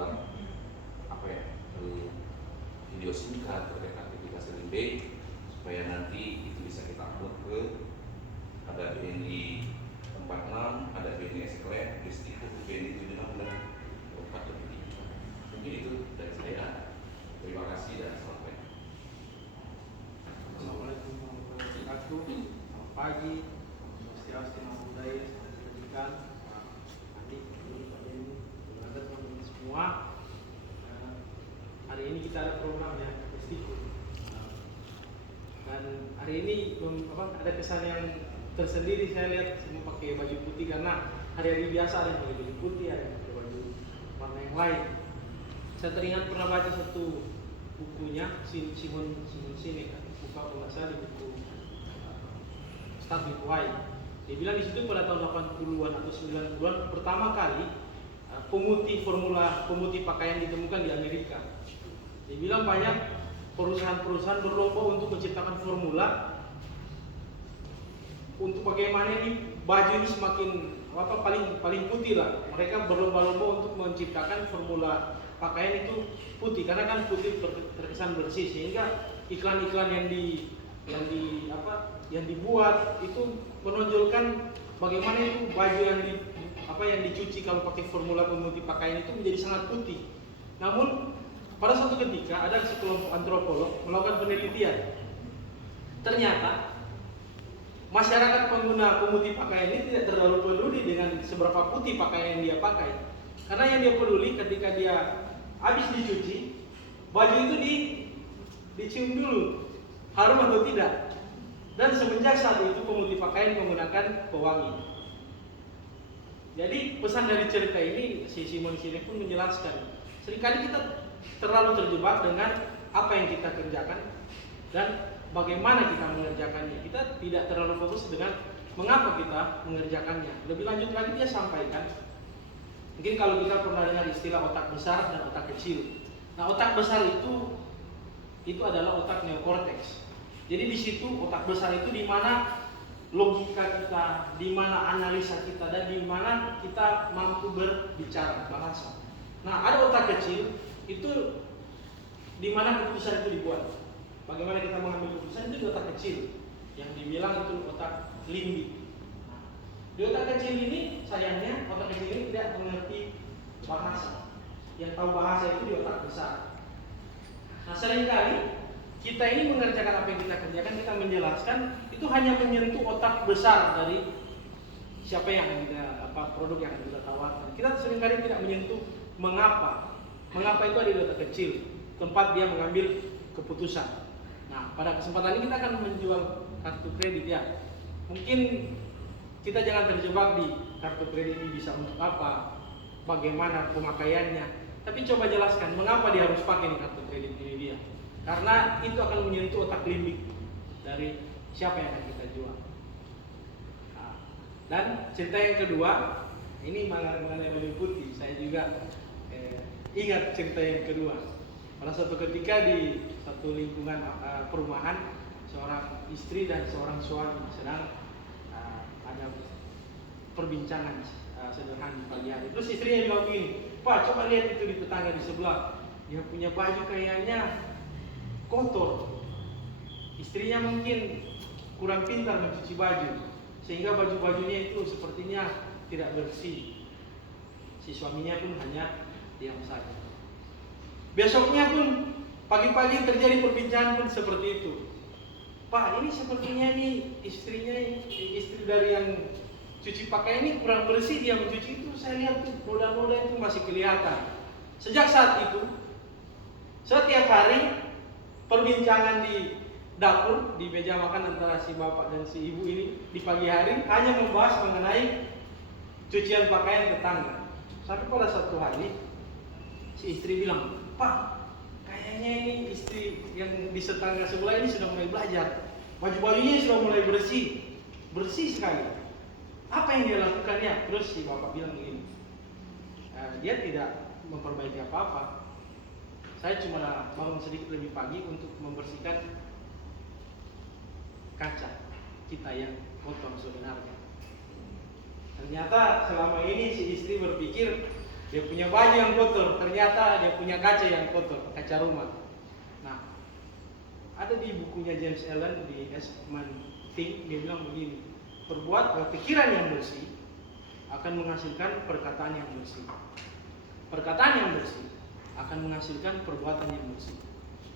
membuat apa ya video singkat terkait aktivitas LIMB supaya nanti itu bisa kita upload ke ada BNI 46, ada BNI Esclave, Distiku, BNI 76 dan 4 lebih. Mungkin itu dari saya. Terima kasih dan sampai. Assalamualaikum warahmatullahi wabarakatuh. Selamat pagi, Swastiastu, Namo Buddhaya, Salam Kebajikan, adik, Pak Denny, teman-teman semua. Hari ini kita ada program ya, Distiku. Dan hari ini ada kesan yang tersendiri. Saya lihat semua pakai baju putih karena hari-hari biasa ada yang pakai baju putih, ada yang pakai baju warna yang lain. Saya teringat pernah baca satu bukunya Simon Sinek, buka penguasa di buku Start with Why. Dia bilang di situ pada tahun 80-an atau 90-an pertama kali pemutih pakaian ditemukan di Amerika. Dia bilang banyak perusahaan-perusahaan berlomba untuk menciptakan formula untuk bagaimana ini baju ini semakin paling putih lah. Mereka berlomba-lomba untuk menciptakan formula pakaian itu putih karena kan putih terkesan bersih, sehingga iklan-iklan yang dibuat itu menonjolkan bagaimana itu baju yang dicuci kalau pakai formula pemutih pakaian itu menjadi sangat putih. Namun pada suatu ketika ada sekelompok antropolog melakukan penelitian. Ternyata masyarakat pengguna pemutih pakaian ini tidak terlalu peduli dengan seberapa putih pakaian yang dia pakai. Karena yang dia peduli ketika dia habis dicuci, baju itu dicium dulu, harum atau tidak. Dan semenjak saat itu pemutih pakaian menggunakan pewangi. Jadi pesan dari cerita ini si Simon Sinek pun menjelaskan, seringkali kita terlalu terjebak dengan apa yang kita kerjakan dan bagaimana kita mengerjakannya. Kita tidak terlalu fokus dengan mengapa kita mengerjakannya. Lebih lanjut lagi dia sampaikan, mungkin kalau kita pernah dengar istilah otak besar dan otak kecil. Nah, otak besar itu adalah otak neokortex. Jadi di situ otak besar itu di mana logika kita, di mana analisa kita, dan di mana kita mampu berbicara bahasa. Nah, ada otak kecil itu di mana keputusan itu dibuat. Bagaimana kita mengambil keputusan itu di otak kecil yang dibilang itu otak limbik. Nah, di otak kecil ini sayangnya otak kecil ini tidak mengerti bahasa. Yang tahu bahasa itu di otak besar. Nah, seringkali kita ini mengerjakan apa yang kita kerjakan, kita menjelaskan itu hanya menyentuh otak besar dari siapa yang kita produk yang kita tawarkan. Kita seringkali tidak menyentuh mengapa. Mengapa itu ada di otak kecil, tempat dia mengambil keputusan. Nah, pada kesempatan ini kita akan menjual kartu kredit ya. Mungkin kita jangan terjebak di kartu kredit ini bisa untuk apa, bagaimana pemakaiannya. Tapi coba jelaskan mengapa dia harus pakai kartu kredit ini dia. Karena itu akan menyentuh otak limbik dari siapa yang akan kita jual. Nah, dan cerita yang kedua, ini mengenai baju putih. Saya juga ingat cerita yang kedua. Pada suatu ketika di satu lingkungan perumahan, seorang istri dan seorang suami sedang ada perbincangan sederhana di pagi hari. Terus istrinya bilang begini, "Pak, coba lihat itu di tetangga di sebelah. Dia punya baju kayaknya kotor. Istrinya mungkin kurang pintar mencuci baju, sehingga baju-bajunya itu sepertinya tidak bersih." Si suaminya pun hanya diam saja. Besoknya pun pagi-pagi terjadi perbincangan pun seperti itu. "Pak, ini sepertinya istri dari yang cuci pakaian ini kurang bersih, dia mencuci itu. Saya lihat tuh noda-noda itu masih kelihatan." Sejak saat itu, setiap hari perbincangan di dapur, di meja makan antara si bapak dan si ibu ini di pagi hari hanya membahas mengenai cucian pakaian tetangga. Sampai pada satu hari si istri bilang, "Pak, kayaknya ini istri yang di tetangga sebelah ini sudah mulai belajar. Baju-bajunya sudah mulai bersih sekali. Apa yang dia lakukan ya?" Terus si bapak bilang begini, "Dia tidak memperbaiki apa-apa. Saya cuma bangun sedikit lebih pagi untuk membersihkan kaca kita yang kotor sebenarnya." Ternyata selama ini si istri berpikir Dia punya baju yang kotor, ternyata dia punya kaca yang kotor, kaca rumah. Nah, ada di bukunya James Allen di Man Think, dia bilang begini, pikiran yang bersih akan menghasilkan perkataan yang bersih. Perkataan yang bersih akan menghasilkan perbuatan yang bersih.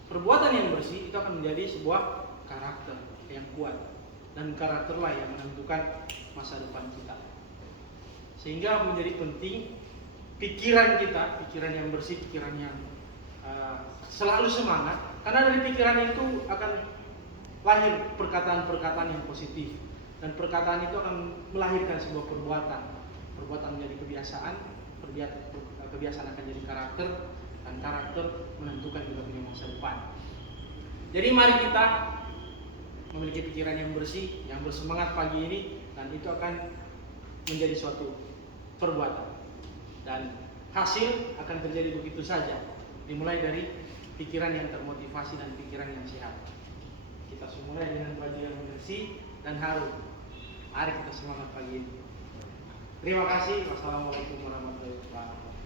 Perbuatan yang bersih itu akan menjadi sebuah karakter yang kuat, dan karakterlah yang menentukan masa depan kita. Sehingga menjadi penting pikiran kita, pikiran yang bersih, pikiran yang selalu semangat, karena dari pikiran itu akan lahir perkataan-perkataan yang positif, dan perkataan itu akan melahirkan sebuah perbuatan. Perbuatan menjadi kebiasaan, kebiasaan akan jadi karakter, dan karakter menentukan kita punya masa depan. Jadi mari kita memiliki pikiran yang bersih, yang bersemangat pagi ini, dan itu akan menjadi suatu perbuatan. Dan hasil akan terjadi begitu saja, dimulai dari pikiran yang termotivasi dan pikiran yang sehat. Kita mulai dengan baju yang bersih dan harum. Mari kita semangat pagi ini. Terima kasih. Wassalamualaikum warahmatullahi wabarakatuh.